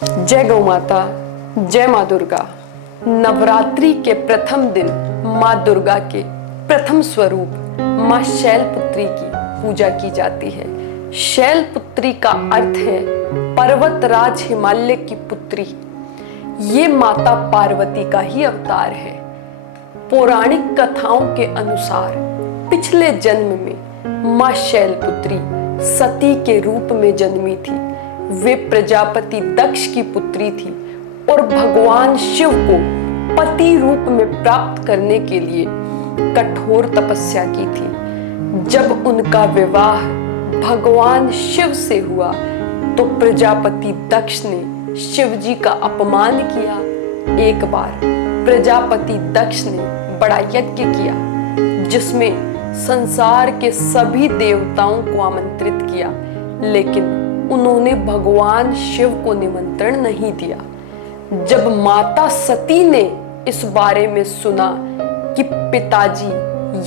जय गौ माता, जय माँ दुर्गा। नवरात्रि के प्रथम दिन माँ दुर्गा के प्रथम स्वरूप माँ शैलपुत्री की पूजा की जाती है। शैलपुत्री का अर्थ है पर्वतराज हिमालय की पुत्री। ये माता पार्वती का ही अवतार है। पौराणिक कथाओं के अनुसार पिछले जन्म में माँ शैलपुत्री सती के रूप में जन्मी थी। वे प्रजापति दक्ष की पुत्री थी और भगवान शिव को पति रूप में प्राप्त करने के लिए कठोर तपस्या की थी। जब उनका विवाह भगवान शिव से हुआ तो प्रजापति दक्ष ने शिव जी का अपमान किया। एक बार प्रजापति दक्ष ने बड़ा यज्ञ किया जिसमें संसार के सभी देवताओं को आमंत्रित किया, लेकिन उन्होंने भगवान शिव को निमंत्रण नहीं दिया। जब माता सती ने इस बारे में सुना कि पिताजी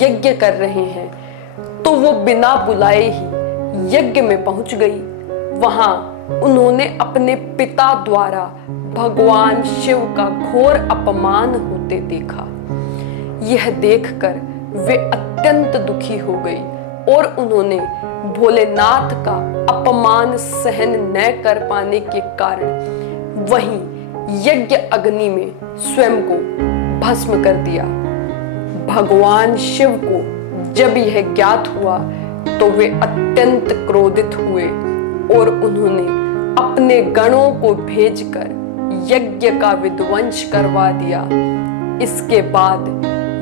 यज्ञ कर रहे हैं तो वो बिना बुलाए ही यज्ञ में पहुंच गई। वहां उन्होंने अपने पिता द्वारा भगवान शिव का घोर अपमान होते देखा। यह देखकर वे अत्यंत दुखी हो गई और उन्होंने भोलेनाथ का अपमान सहन न कर पाने के कारण वहीं यज्ञ अग्नि में स्वयं को भस्म कर दिया। भगवान शिव को जब यह ज्ञात हुआ तो वे अत्यंत क्रोधित हुए और उन्होंने अपने गणों को भेजकर यज्ञ का विध्वंस करवा दिया। इसके बाद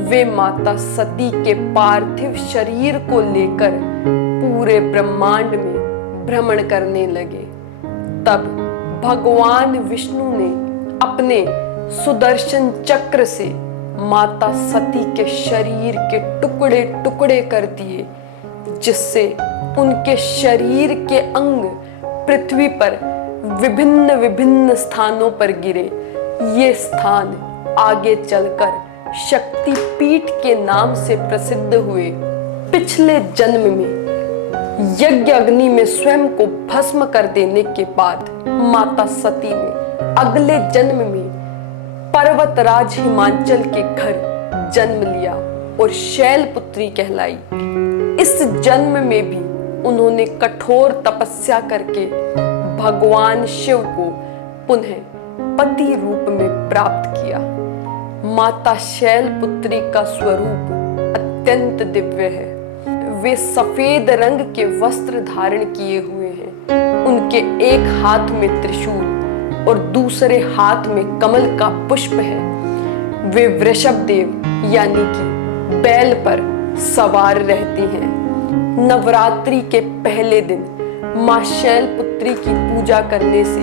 वे माता सती के पार्थिव शरीर को लेकर पूरे ब्रह्मांड में भ्रमण करने लगे। तब भगवान विष्णु ने अपने सुदर्शन चक्र से माता सती के शरीर के टुकड़े टुकड़े कर दिए, जिससे उनके शरीर के अंग पृथ्वी पर विभिन्न विभिन्न स्थानों पर गिरे। ये स्थान आगे चलकर शक्ति पीठ के नाम से प्रसिद्ध हुए। पिछले जन्म में यज्ञ अग्नि में स्वयं को भस्म कर देने के बाद माता सती ने अगले जन्म में पर्वतराज हिमाचल के घर जन्म लिया और शैलपुत्री कहलाई। इस जन्म में भी उन्होंने कठोर तपस्या करके भगवान शिव को पुनः पति रूप में प्राप्त किया। माता शैलपुत्री का स्वरूप अत्यंत दिव्य है। वे सफेद रंग के वस्त्र धारण किए हुए हैं। उनके एक हाथ में त्रिशूल और दूसरे हाथ में कमल का पुष्प है। वे वृषभ देव यानी कि बैल पर सवार रहती हैं। नवरात्रि के पहले दिन मां शैलपुत्री की पूजा करने से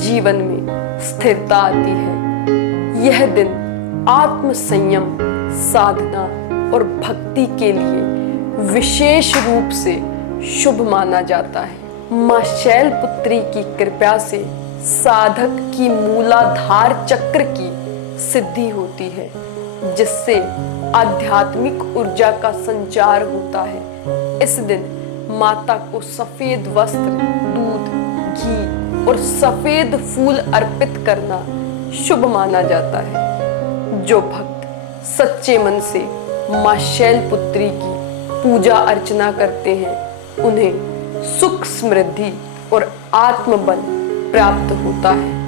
जीवन में स्थिरता आती है। यह दिन आत्म संयम, साधना और भक्ति के लिए विशेष रूप से शुभ माना जाता है। मां शैलपुत्री की कृपा से साधक की मूलाधार चक्र की सिद्धि होती है, जिससे आध्यात्मिक ऊर्जा का संचार होता है। इस दिन माता को सफेद वस्त्र, दूध, घी और सफेद फूल अर्पित करना शुभ माना जाता है। जो भक्त सच्चे मन से मां शैलपुत्री की पूजा अर्चना करते हैं उन्हें सुख, समृद्धि और आत्मबल प्राप्त होता है।